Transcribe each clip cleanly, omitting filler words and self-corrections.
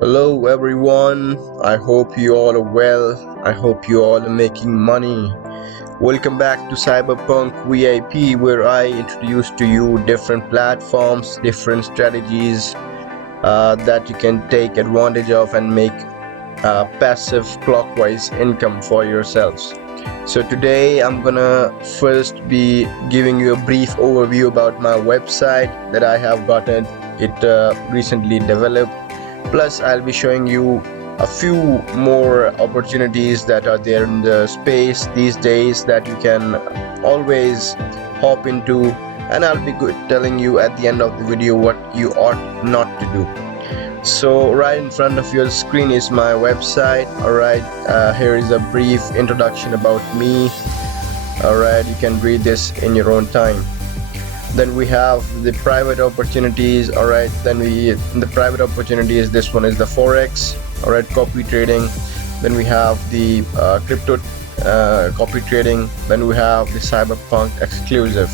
Hello everyone, I hope you all are well. I hope you all are making money. Welcome back to Cyberpunk VIP, where I introduce to you different platforms, different strategies that you can take advantage of and make passive clockwise income for yourselves. So today I'm gonna first be giving you a brief overview about my website that I have gotten it recently developed. Plus I'll be showing you a few more opportunities that are there in the space these days that you can always hop into, and I'll be telling you at the end of the video what you ought not to do. So right in front of your screen is my website. Alright, here is a brief introduction about me. Alright, you can read this in your own time. Then we have the private opportunities. Alright, then the private opportunities, this one is the forex, alright, copy trading. Then we have the crypto copy trading. Then we have the Cyberpunk exclusive.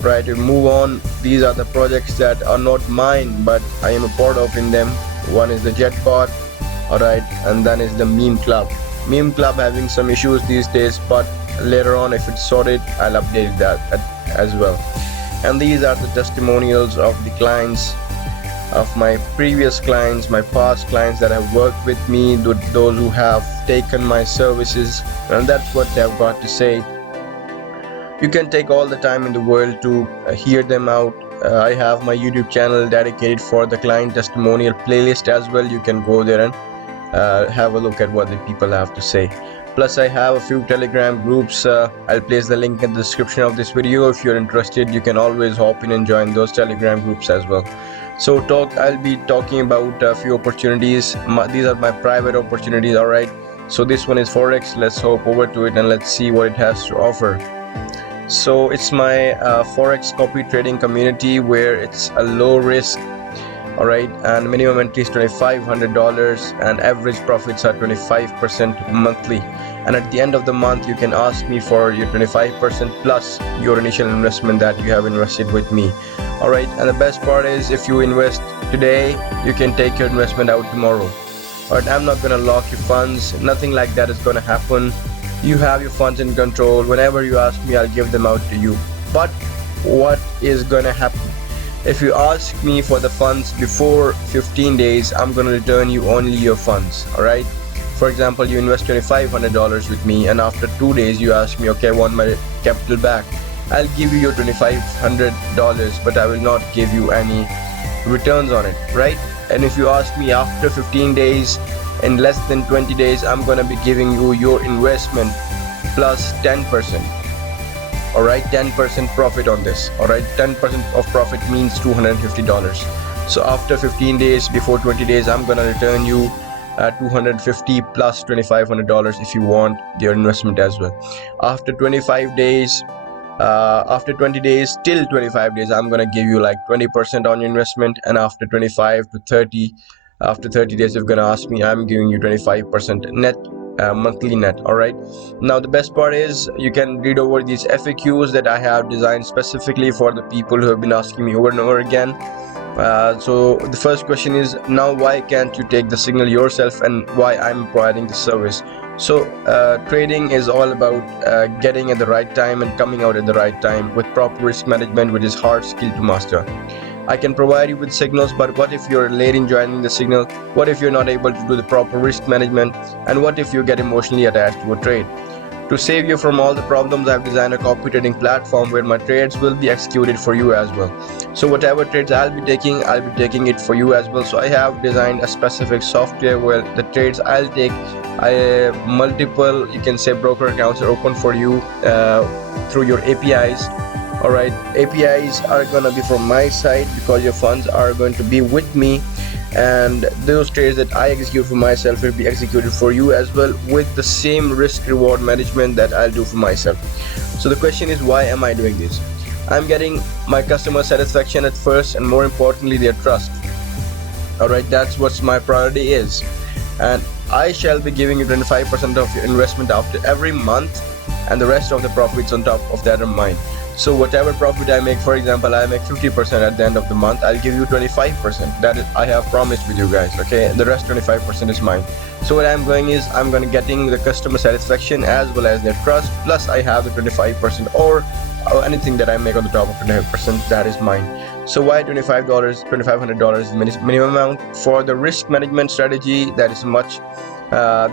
Right, we move on. These are the projects that are not mine, but I am a part of in them. One is the Jetbot, alright, and then is the Meme Club. Meme Club having some issues these days, but later on if it's sorted, I'll update that as well. And these are the testimonials of the clients, of my previous clients, my past clients that have worked with me, those who have taken my services, and that's what they've got to say. You can take all the time in the world to hear them out. I have my YouTube channel dedicated for the client testimonial playlist as well. You can go there and have a look at what the people have to say. Plus I have a few Telegram groups. I'll place the link in the description of this video. If you're interested, you can always hop in and join those Telegram groups as well. So I'll be talking about a few opportunities. These are my private opportunities. Alright, so this one is forex. Let's hop over to it and let's see what it has to offer. So it's my forex copy trading community, where it's a low risk, alright, and minimum entry is $2,500 and average profits are 25% monthly, and at the end of the month you can ask me for your 25% plus your initial investment that you have invested with me. Alright, and the best part is, if you invest today, you can take your investment out tomorrow. Alright, I'm not gonna lock your funds, nothing like that is gonna happen. You have your funds in control. Whenever you ask me, I'll give them out to you. But what is gonna happen? If you ask me for the funds before 15 days, I'm gonna return you only your funds. Alright? For example, you invest $2,500 with me, and after 2 days you ask me, okay, I want my capital back. I'll give you your $2,500, but I will not give you any returns on it, right? And if you ask me after 15 days, in less than 20 days, I'm gonna be giving you your investment plus 10%. Alright, 10% profit on this. Alright, 10% of profit means $250. So after 15 days, before 20 days, I'm gonna return you $250 plus $2,500 if you want your investment as well. After 25 days, after 20 days till 25 days, I'm gonna give you like 20% on your investment, and after 25 to 30, after 30 days, if you're gonna ask me, I'm giving you 25% net, monthly net. Alright, now the best part is, you can read over these FAQs that I have designed specifically for the people who have been asking me over and over again. So the first question is, now why can't you take the signal yourself, and why I'm providing the service? So trading is all about getting at the right time and coming out at the right time with proper risk management, which is hard skill to master. I can provide you with signals, but what if you're late in joining the signal? What if you're not able to do the proper risk management? And what if you get emotionally attached to a trade? To save you from all the problems, I've designed a copy trading platform where my trades will be executed for you as well. So whatever trades I'll be taking it for you as well. So I have designed a specific software where the trades I'll take, multiple, you can say, broker accounts are open for you through your APIs. Alright, APIs are gonna be from my side because your funds are going to be with me, and those trades that I execute for myself will be executed for you as well, with the same risk reward management that I'll do for myself. So the question is, why am I doing this? I'm getting my customer satisfaction at first, and more importantly, their trust. Alright, that's what my priority is, and I shall be giving you 25% of your investment after every month, and the rest of the profits on top of that are mine. So whatever profit I make, for example, I make 50% at the end of the month, I'll give you 25%. That is, I have promised with you guys, okay? The rest 25% is mine. So what I'm going is, I'm going to getting the customer satisfaction as well as their trust, plus I have the 25% or anything that I make on the top of 25%, that is mine. So why $25, $2,500 minimum amount? For the risk management strategy, that is much.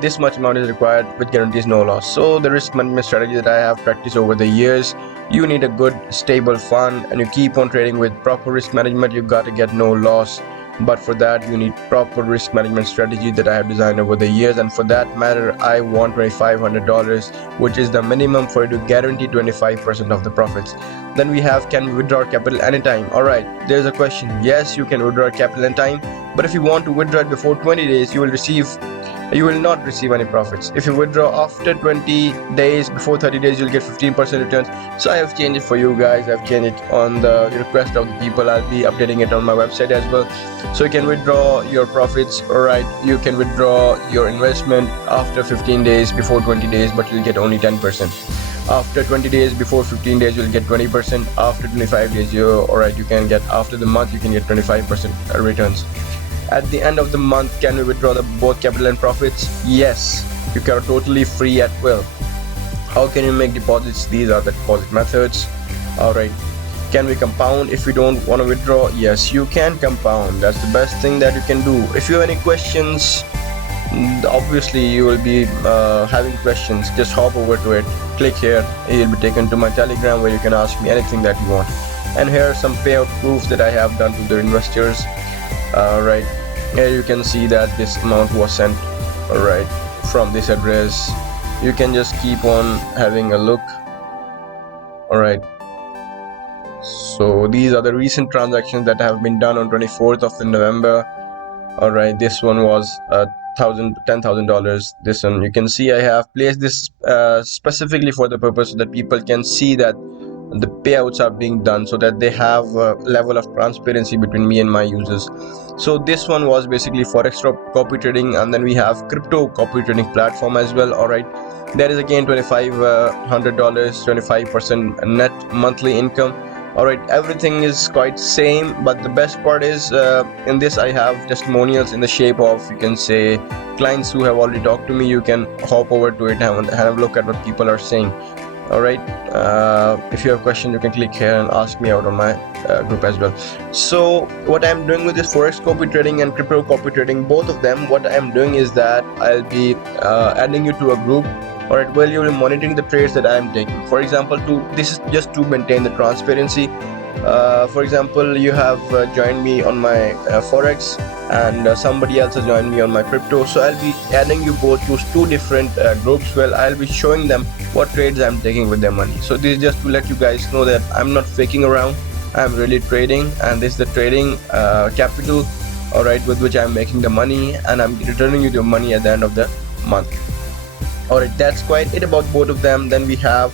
This much amount is required, which guarantees no loss. So the risk management strategy that I have practiced over the years, you need a good stable fund and you keep on trading with proper risk management. You got to get no loss, but for that you need proper risk management strategy that I have designed over the years. And for that matter, I want $2,500, which is the minimum for you to guarantee 25% of the profits. Then we have, can we withdraw capital anytime? All right, there's a question. Yes, you can withdraw capital anytime, but if you want to withdraw it before 20 days, you will not receive any profits. If you withdraw after 20 days, before 30 days, you'll get 15% returns. So I have changed it for you guys. I've changed it on the request of the people. I'll be updating it on my website as well. So you can withdraw your profits. All right, you can withdraw your investment after 15 days, before 20 days, but you'll get only 10%. After 20 days, before 15 days, you'll get 20%. After 25 days, you can get, after the month, you can get 25% returns. At the end of the month, can we withdraw both capital and profits? Yes, you can totally free at will. How can you make deposits? These are the deposit methods. All right, can we compound if we don't want to withdraw? Yes, you can compound. That's the best thing that you can do. If you have any questions, obviously you will be having questions, just hop over to it, click here, you'll be taken to my Telegram where you can ask me anything that you want. And here are some payout proofs that I have done to the investors. Right here you can see that this amount was sent right from this address. You can just keep on having a look. All right, so these are the recent transactions that have been done on 24th of November. All right, this one was $10,000. This one, you can see I have placed this specifically for the purpose so that people can see that the payouts are being done, so that they have a level of transparency between me and my users. So this one was basically forex copy trading, and then we have crypto copy trading platform as well. All right, there is again $2,500, 25% net monthly income. All right, everything is quite same, but the best part is in this I have testimonials in the shape of, you can say, clients who have already talked to me. You can hop over to it and have a look at what people are saying. All right, if you have questions, you can click here and ask me out on my group as well. So what I'm doing with this forex copy trading and crypto copy trading, both of them, what I'm doing is that I'll be adding you to a group. All right, well, you'll be monitoring the trades that I'm taking. For example, this is just to maintain the transparency. For example, you have joined me on my forex, and somebody else has joined me on my crypto. So I'll be adding you both to two different groups. Well, I'll be showing them what trades I'm taking with their money. So this is just to let you guys know that I'm not faking around. I'm really trading, and this is the trading capital, all right, with which I'm making the money, and I'm returning you the money at the end of the month. All right, that's quite it about both of them. Then we have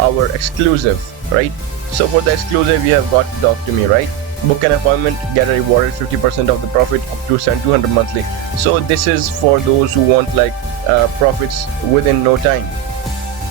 our exclusive, right? So for the exclusive, you have got to talk to me, right? Book an appointment, get a rewarded 50% of the profit up to $200 monthly. So this is for those who want like profits within no time.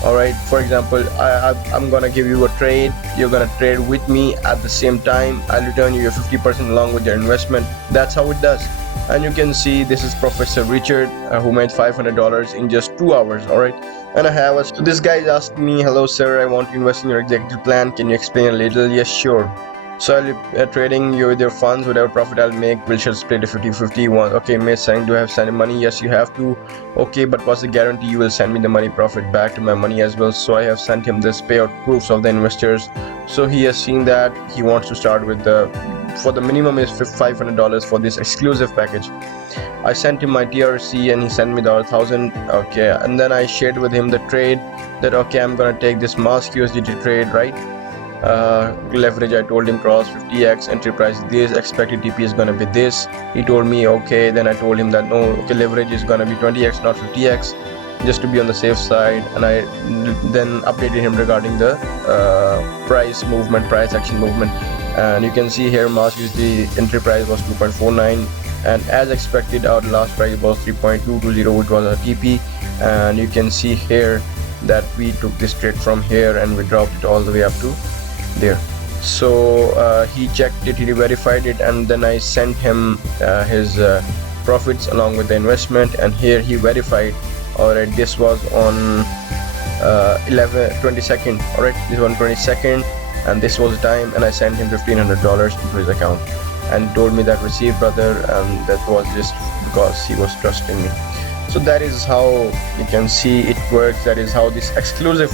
All right, for example, I'm gonna give you a trade. You're gonna trade with me at the same time. I'll return you your 50% along with your investment. That's how it does. And you can see this is Professor Richard who made $500 in just 2 hours. All right, and I have so this guy is asking me, hello sir, I want to invest in your executive plan, can you explain a little? Yes, sure. So I'll be trading you with your funds. Whatever profit I'll make, we'll shall split it 50-50. One, okay, may send, do I have send money? Yes, you have to. Okay, but what's the guarantee you will send me the money profit back to my money as well? So I have sent him this payout proofs of the investors. So he has seen that he wants to start with for the minimum is $500 for this exclusive package. I sent him my TRC and he sent me the 1,000. Okay, and then I shared with him the trade that okay, I'm gonna take this mask USDT trade, right? Leverage, I told him cross 50x, entry price this, expected TP is gonna be this. He told me okay. Then I told him that no, okay, leverage is gonna be 20x, not 50x, just to be on the safe side. And I then updated him regarding the price action movement. And you can see here mask USD entry price was 2.49, and as expected our last price was 3.220, which was a TP. And you can see here that we took this trade from here and we dropped it all the way up to there. So he checked it, he verified it, and then I sent him his profits along with the investment, and here he verified. Alright, this was on 22nd. Alright, this was on 22nd, and this was the time, and I sent him $1,500 into his account, and told me that received, brother, and that was just because he was trusting me. So that is how you can see it works. That is how this exclusive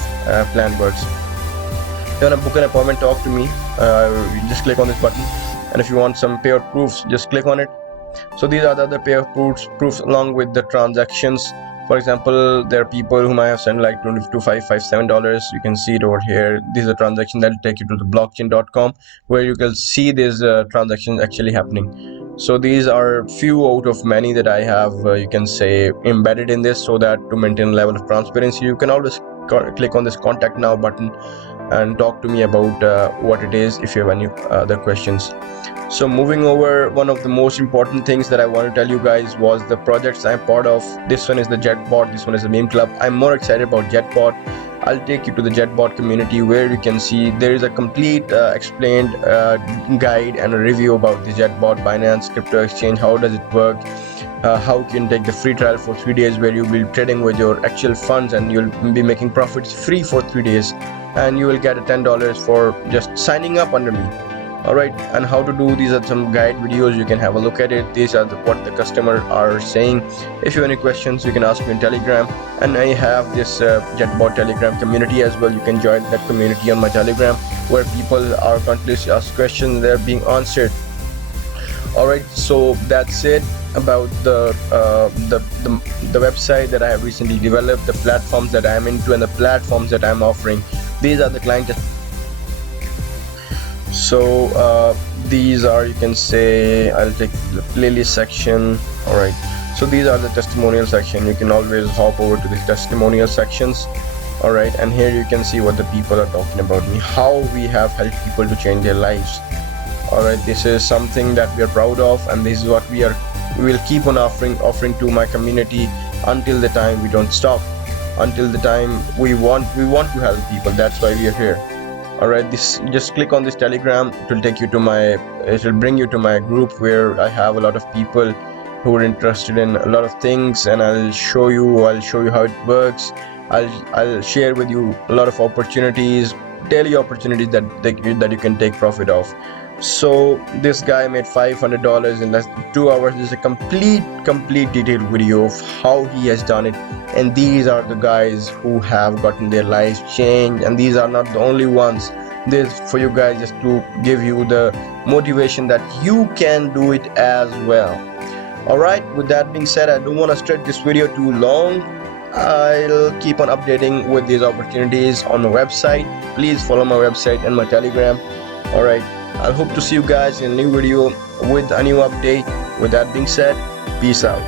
plan works. If you want to book an appointment, talk to me. You just click on this button, and if you want some payout proofs, just click on it. So these are the other payout proofs along with the transactions. For example, there are people whom I have sent like $22,557. You can see it over here. This is a transaction that will take you to the blockchain.com, where you can see these transactions actually happening. So these are few out of many that I have, you can say, embedded in this, so that to maintain a level of transparency, you can always click on this contact now button and talk to me about what it is if you have any other questions. So moving over, one of the most important things that I want to tell you guys was the projects I'm part of. This one is the Jetbot, this one is the Meme Club. I'm more excited about Jetbot. I'll take you to the Jetbot community, where you can see there is a complete explained guide and a review about the Jetbot Binance crypto exchange. How does it work? How you can take the free trial for 3 days, where you'll be trading with your actual funds and you'll be making profits free for 3 days, and you will get a $10 for just signing up under me. Alright, and how to do these are some guide videos. You can have a look at it. These are what the customer are saying. If you have any questions, you can ask me in Telegram, and I have this Jetbot Telegram community as well. You can join that community on my Telegram, where people are continuously ask questions, they're being answered. Alright, so that's it about the website that I have recently developed, the platforms that I am into, and the platforms that I'm offering. These are the client. So these are, you can say, I'll take the playlist section. Alright, so these are the testimonial section. You can always hop over to the testimonial sections. Alright, and here you can see what the people are talking about me, how we have helped people to change their lives. Alright, this is something that we are proud of, and this is what we will keep on offering to my community until the time we don't stop, until the time we want to help people. That's why we are here. Alright, just click on this Telegram. It will take you to it will bring you to my group, where I have a lot of people who are interested in a lot of things, and I'll show you how it works. I'll share with you a lot of opportunities, daily opportunities that you can take profit of. So this guy made $500 in less than 2 hours. This is a complete detailed video of how he has done it, and these are the guys who have gotten their lives changed, and these are not the only ones. This for you guys, just to give you the motivation that you can do it as well. Alright, with that being said, I don't want to stretch this video too long. I'll keep on updating with these opportunities on my website. Please follow my website and my Telegram. Alright, I hope to see you guys in a new video with a new update. With that being said, peace out.